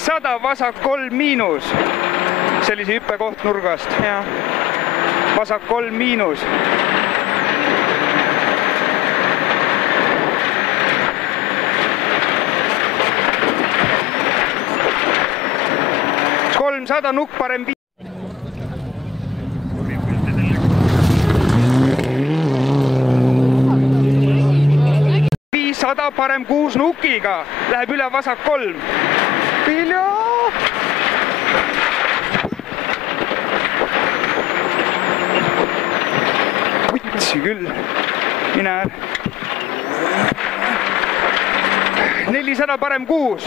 500, vasak 3 miinus. Sellise hüppekoht nurgast. Vasak 3 miinus. Sada nukk parem 500 parem 6 nukiga. Läheb üle vasak 3. Vilja! Võtsi küll. Mine. 400 parem 6.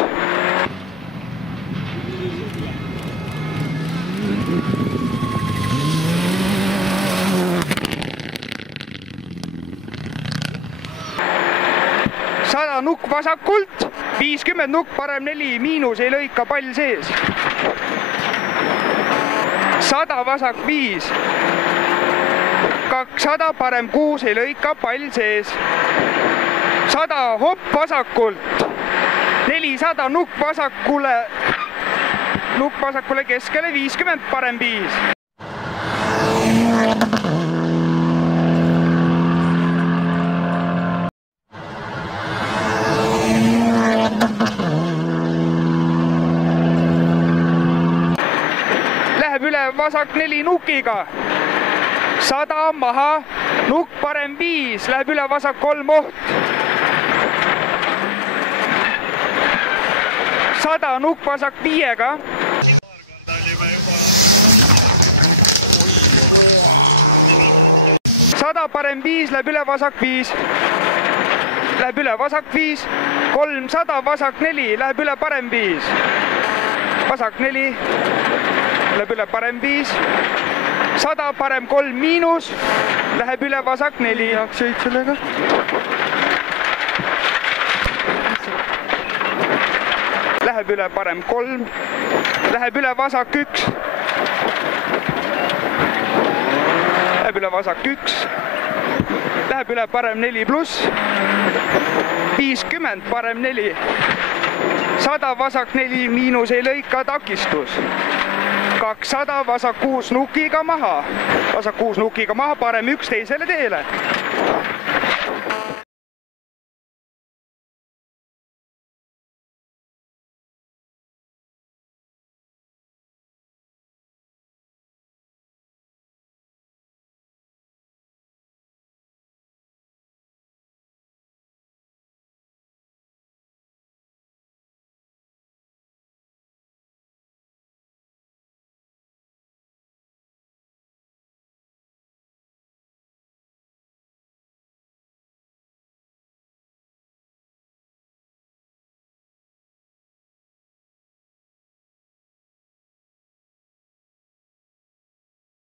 Nukk vasakult, 50 nukk parem 4, miinus ei lõika, pall sees. 100 vasak 5, 200 parem 6 ei lõika, pall sees. 100 hopp vasakult, 400 nukk vasakule keskele, 50 parem 5. Vasak 4 nukiga, 100 maha, nukk parem 5, läheb üle vasak 3 oht. 100 nukk vasak 5-ga. 100 parem 5, läheb üle vasak 5. Läheb üle vasak 5, 300 vasak 4, läheb üle parem 5. Vasak 4. Läheb üle parem 5, 100 parem 3 miinus, läheb üle vasak 4. Jaksõid sellega. Läheb üle parem 3, läheb üle vasak 1. Läheb üle vasak 1, läheb üle parem 4 pluss, 50 parem 4, 100 vasak 4 miinus ei lõika, takistus. 200 vasak 6 nukiga maha, vasak 6 nukiga maha, parem 1 teisele teele.